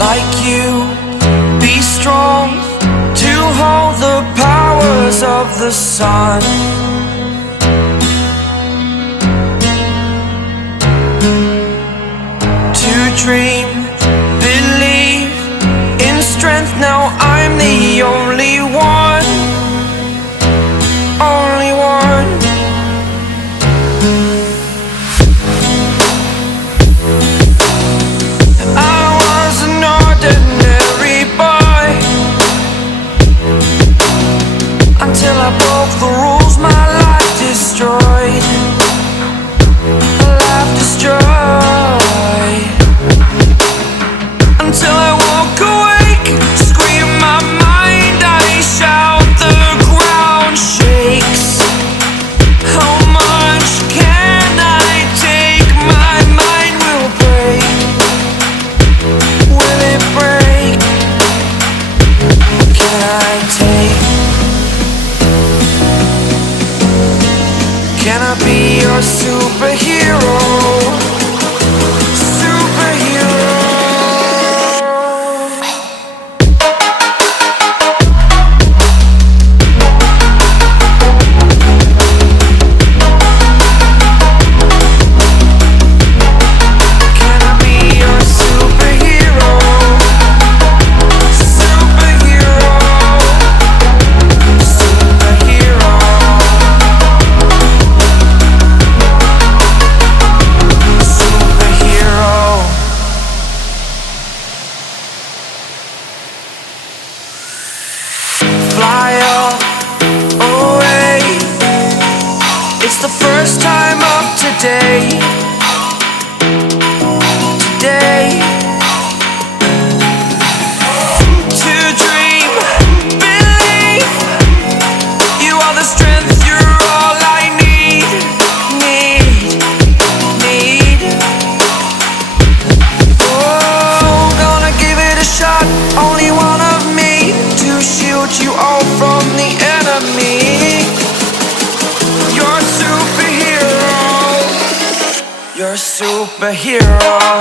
like you, be strong to hold the powers of the sun. To dream, believe in strength. Now I'm the only one, only one. I was an ordinary boy until I broke the rules. My life destroyed, life destroyed. Until I walk awake, scream my mind, I shout, the ground shakes. How much can I take? My mind will break. Will it break? Can I take? Can I be your superhero? Superhero. Fly away. It's the first time of today. Today. To dream, believe. You are the strength, you're all I need. Need. Oh, gonna give it a shot. Only one of me to shield you all from the enemy. You're a superhero. You're a superhero.